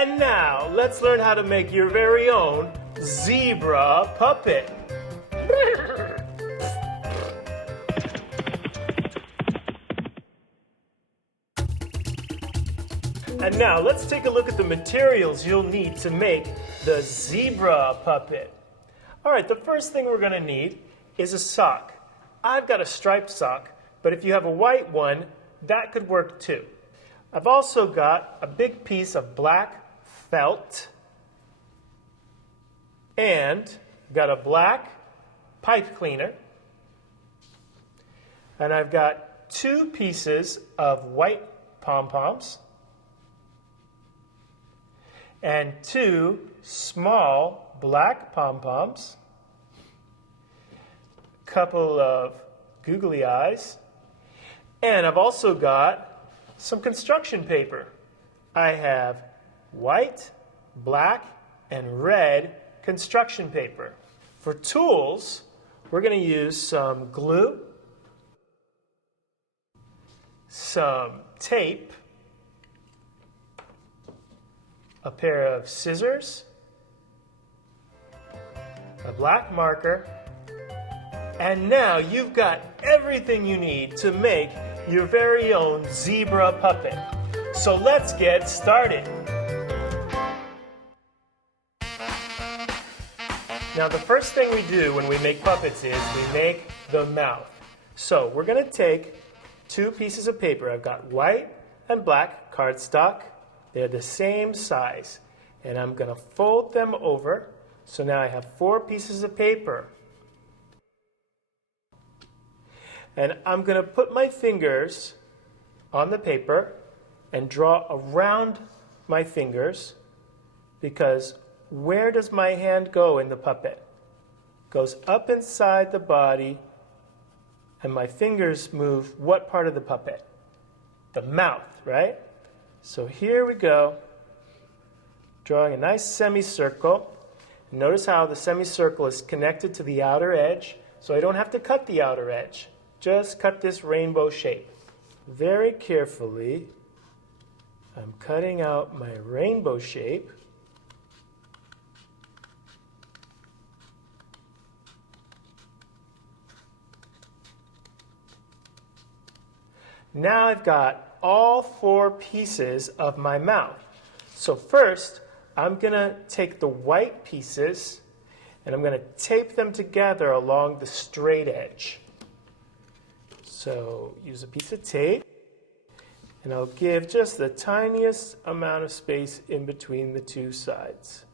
And now, let's learn how to make your very own zebra puppet. And now, let's take a look at the materials you'll need to make the zebra puppet. All right, the first thing we're going to need is a sock. I've got a striped sock, but if you have a white one, that could work too. I've also got a big piece of black felt and got a black pipe cleaner. And I've got 2 pieces of white pom-poms and 2 small black pom-poms, a couple of googly eyes, and I've also got some construction paper. I have white, black, and red construction paper. For tools, we're going to use some glue, some tape, a pair of scissors, a black marker, and now you've got everything you need to make your very own zebra puppet. So let's get started. Now the first thing we do when we make puppets is we make the mouth. So we're going to take 2 pieces of paper. I've got white and black cardstock. They're the same size. And I'm going to fold them over. So now I have 4 pieces of paper. And I'm going to put my fingers on the paper and draw around my fingers, because where does my hand go in the puppet? It goes up inside the body, and my fingers move what part of the puppet? The mouth, right? So here we go, drawing a nice semicircle. Notice how the semicircle is connected to the outer edge, so I don't have to cut the outer edge. Just cut this rainbow shape. Very carefully, I'm cutting out my rainbow shape. Now I've got all 4 pieces of my mouth. So first, I'm going to take the white pieces and I'm going to tape them together along the straight edge. So use a piece of tape, and I'll give just the tiniest amount of space in between the 2 sides.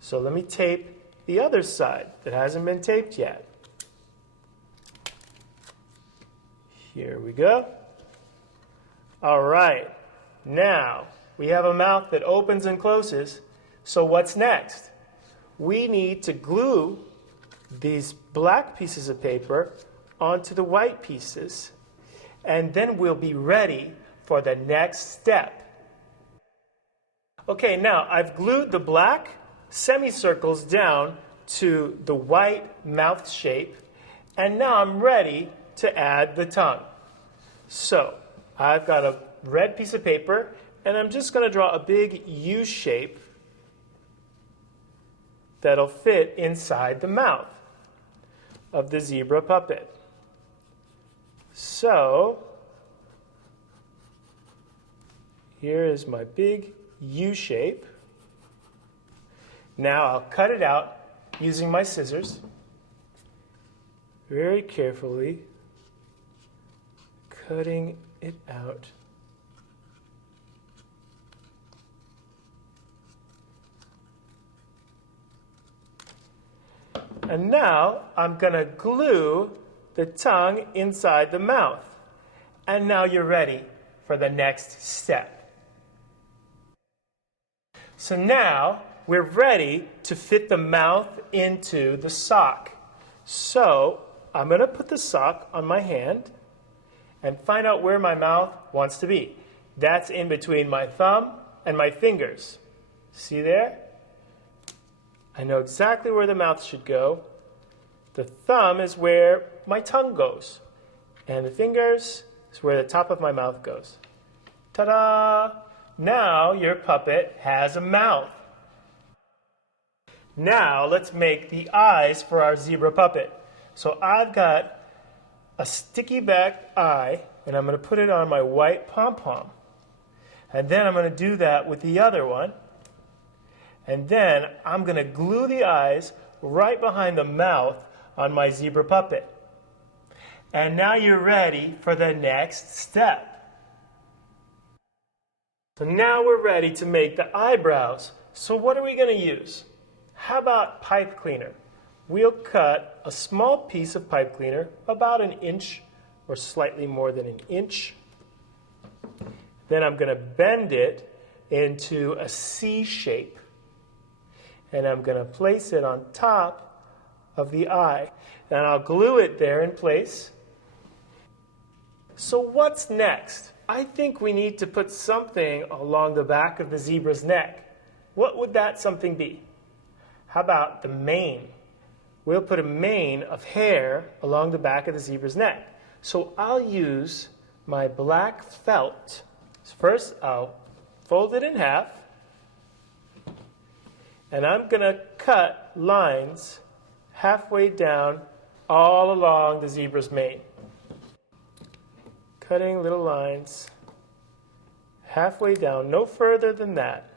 So let me tape the other side that hasn't been taped yet. Here we go. All right, now we have a mouth that opens and closes. So what's next? We need to glue these black pieces of paper onto the white pieces, and then we'll be ready for the next step. Okay, now I've glued the black semicircles down to the white mouth shape, and now I'm ready to add the tongue. So I've got a red piece of paper, and I'm just going to draw a big U shape that'll fit inside the mouth of the zebra puppet. So here is my big U shape. Now I'll cut it out using my scissors very carefully, cutting it out. And now I'm going to glue the tongue inside the mouth. And now you're ready for the next step. So now we're ready to fit the mouth into the sock. So I'm going to put the sock on my hand and find out where my mouth wants to be. That's in between my thumb and my fingers. See there? I know exactly where the mouth should go. The thumb is where my tongue goes. And the fingers is where the top of my mouth goes. Ta-da! Now your puppet has a mouth. Now let's make the eyes for our zebra puppet. So I've got a sticky back eye, and I'm going to put it on my white pom-pom. And then I'm going to do that with the other one. And then I'm going to glue the eyes right behind the mouth on my zebra puppet. And now you're ready for the next step. So now we're ready to make the eyebrows. So what are we going to use? How about pipe cleaner? We'll cut a small piece of pipe cleaner, about an inch or slightly more than an inch. Then I'm going to bend it into a C shape. And I'm going to place it on top of the eye. And I'll glue it there in place. So what's next? I think we need to put something along the back of the zebra's neck. What would that something be? How about the mane? We'll put a mane of hair along the back of the zebra's neck. So I'll use my black felt. First, I'll fold it in half. And I'm going to cut lines halfway down all along the zebra's mane. Cutting little lines halfway down, no further than that.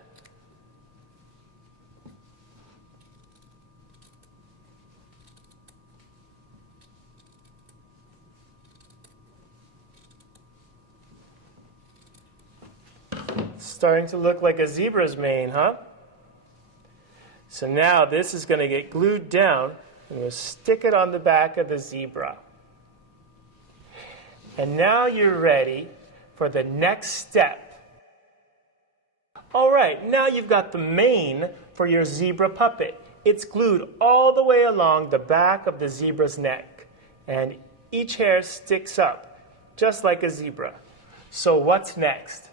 Starting to look like a zebra's mane, huh? So now this is going to get glued down, and we'll stick it on the back of the zebra. And now you're ready for the next step. All right, now you've got the mane for your zebra puppet. It's glued all the way along the back of the zebra's neck, and each hair sticks up, just like a zebra. So what's next?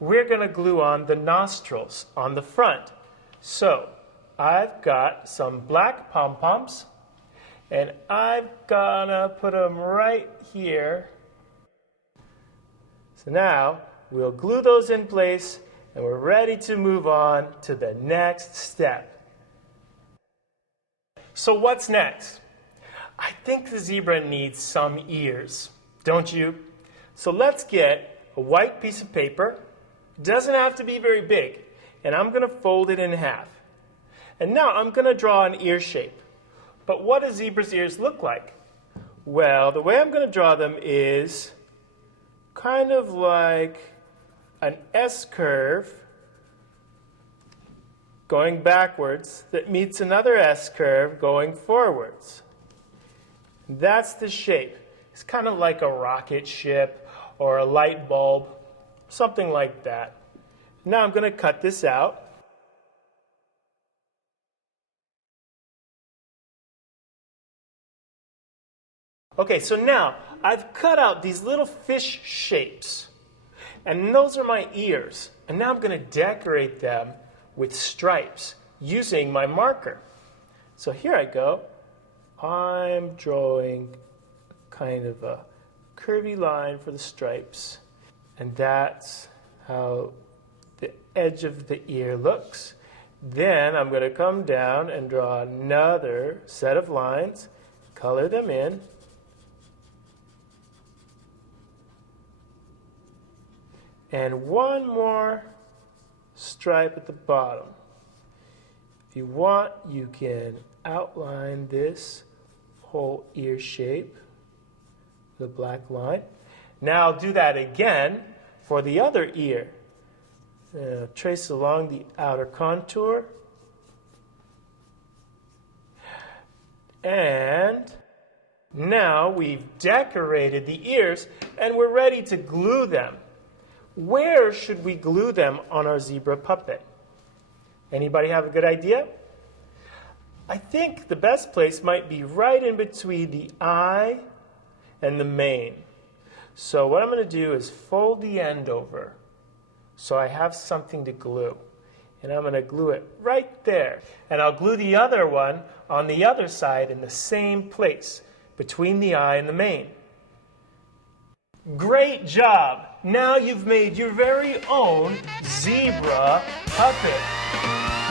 We're going to glue on the nostrils on the front. So I've got some black pom-poms, and I'm gonna put them right here. So now we'll glue those in place, and we're ready to move on to the next step. So what's next? I think the zebra needs some ears, don't you? So let's get a white piece of paper. It doesn't have to be very big, and I'm going to fold it in half. And now I'm going to draw an ear shape. But what do zebra's ears look like? Well, the way I'm going to draw them is kind of like an S-curve going backwards that meets another S-curve going forwards. That's the shape. It's kind of like a rocket ship or a light bulb, something like that. Now I'm going to cut this out. Okay, so now I've cut out these little fish shapes, and those are my ears. And now I'm going to decorate them with stripes using my marker. So here I go. I'm drawing kind of a curvy line for the stripes, and that's how the edge of the ear looks. Then I'm going to come down and draw another set of lines, color them in. And one more stripe at the bottom. If you want, you can outline this whole ear shape with a black line. Now I'll do that again for the other ear. Trace along the outer contour. And now we've decorated the ears, and we're ready to glue them. Where should we glue them on our zebra puppet? Anybody have a good idea? I think the best place might be right in between the eye and the mane. So what I'm going to do is fold the end over so I have something to glue. And I'm going to glue it right there. And I'll glue the other one on the other side in the same place between the eye and the mane. Great job! Now you've made your very own zebra puppet.